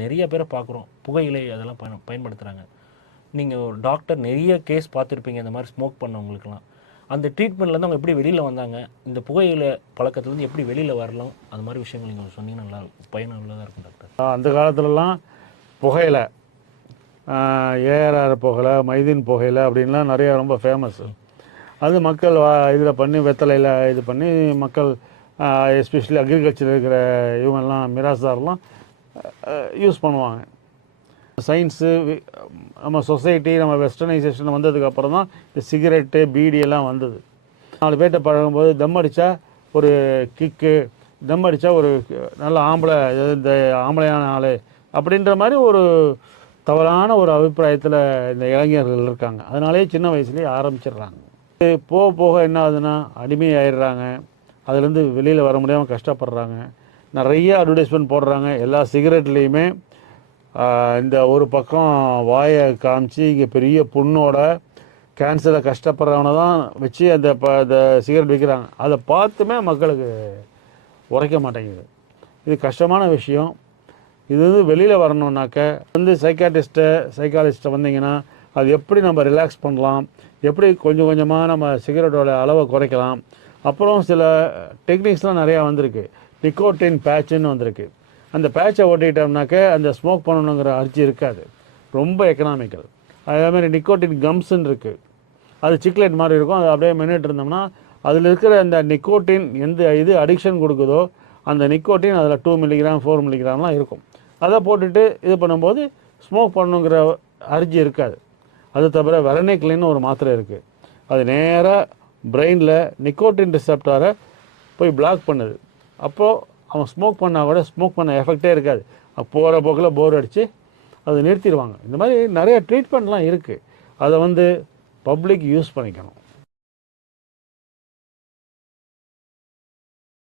நிறைய பேரை பார்க்குறோம், புகையிலை அதெல்லாம் பயன்படுத்துகிறாங்க. நீங்கள் ஒரு டாக்டர் நிறைய கேஸ் பார்த்துருப்பீங்க இந்த மாதிரி ஸ்மோக் பண்ணவங்களுக்குலாம். அந்த ட்ரீட்மெண்ட்லேருந்து அவங்க எப்படி வெளியில் வந்தாங்க, இந்த புகையிலை பழக்கத்துலேருந்து எப்படி வெளியில் வரலாம், அந்த மாதிரி விஷயங்கள் நீங்கள் சொன்னீங்கன்னா நல்லா பயனுள்ளதாக இருக்கும் டாக்டர். அந்த காலத்துலலாம் புகையிலை, ஏஆர்ஆர் புகையிலை, மைதீன் புகையிலை அப்படின்லாம் நிறையா ரொம்ப ஃபேமஸ்ஸு. அது மக்கள் இதில் பண்ணி வெத்தலையில் இது பண்ணி மக்கள் எஸ்பெஷலி அக்ரிகல்ச்சர் இருக்கிற இவங்கெல்லாம் மிராஸ்தார்லாம் யூஸ் பண்ணுவாங்க. சயின்ஸு நம்ம சொசைட்டி நம்ம வெஸ்டர்னைசேஷன் வந்ததுக்கப்புறம் தான் இந்த சிகரெட்டு பீடியெல்லாம் வந்தது. 4 பேர்கிட்ட பழகும்போது தம் அடித்தா ஒரு கிக்கு, தம் அடித்தா ஒரு நல்ல ஆம்பளை, இந்த ஆம்பளையான ஆள் அப்படின்ற மாதிரி ஒரு தவறான ஒரு அபிப்பிராயத்தில் இந்த இளைஞர்கள் இருக்காங்க. அதனாலே சின்ன வயசுலேயே ஆரம்பிச்சிடுறாங்க. போக போக என்ன ஆகுதுன்னா அடிமையாயிடுறாங்க. அதுலேருந்து வெளியில் வர முடியாமல் கஷ்டப்படுறாங்க. நிறைய அட்வர்டைஸ்மெண்ட் போடுறாங்க. எல்லா சிகரெட்லேயுமே இந்த ஒரு பக்கம் வாயை காமிச்சு இங்கே பெரிய புண்ணோட கேன்சரை கஷ்டப்படுறவனை தான் வச்சு அந்த சிகரெட் விற்கிறாங்க. அதை பார்த்துமே மக்களுக்கு உரைக்க மாட்டேங்குது. இது கஷ்டமான விஷயம். இது வெளியில் வரணுன்னாக்க சைக்காலஜிஸ்ட்டை வந்தீங்கன்னா அது எப்படி நம்ம ரிலாக்ஸ் பண்ணலாம், எப்படி கொஞ்சம் கொஞ்சமாக நம்ம சிகரெட்டோட அளவை குறைக்கலாம். அப்புறம் சில டெக்னிக்ஸ்லாம் நிறையா வந்திருக்கு. நிக்கோட்டின் பேட்சுன்னு வந்திருக்கு. அந்த பேட்சை ஓட்டிக்கிட்டோம்னாக்க அந்த ஸ்மோக் பண்ணணுங்கிற அர்ஜி இருக்காது. ரொம்ப எக்கனாமிக்கல். அதேமாதிரி நிக்கோட்டின் கம்ஸ்ன்னு இருக்குது. அது சிக்லெட் மாதிரி இருக்கும். அது அப்படியே மென்னுட்டு இருந்தோம்னா அதில் இருக்கிற அந்த நிக்கோட்டின் எந்த இது அடிக்ஷன் கொடுக்குதோ அந்த நிக்கோட்டின் அதில் 2 மில்லிகிராம் 4 மில்லிகிராம்லாம் இருக்கும். அதை போட்டுட்டு இது பண்ணும்போது ஸ்மோக் பண்ணணுங்கிற அர்ஜி இருக்காது. அது தவிர வெரனிக்லின்னு ஒரு மாத்திரை இருக்குது. அது நேராக பிரெயினில் நிக்கோட்டின் ரிசெப்டாரை போய் பிளாக் பண்ணுது. அப்போது அவன் ஸ்மோக் பண்ணால் கூட ஸ்மோக் பண்ண எஃபெக்டே இருக்காது. போகிற போக்கில் போர் அடித்து அதை நிறுத்திடுவாங்க. இந்த மாதிரி நிறைய ட்ரீட்மெண்ட்லாம் இருக்குது. அதை பப்ளிக் யூஸ் பண்ணிக்கணும்.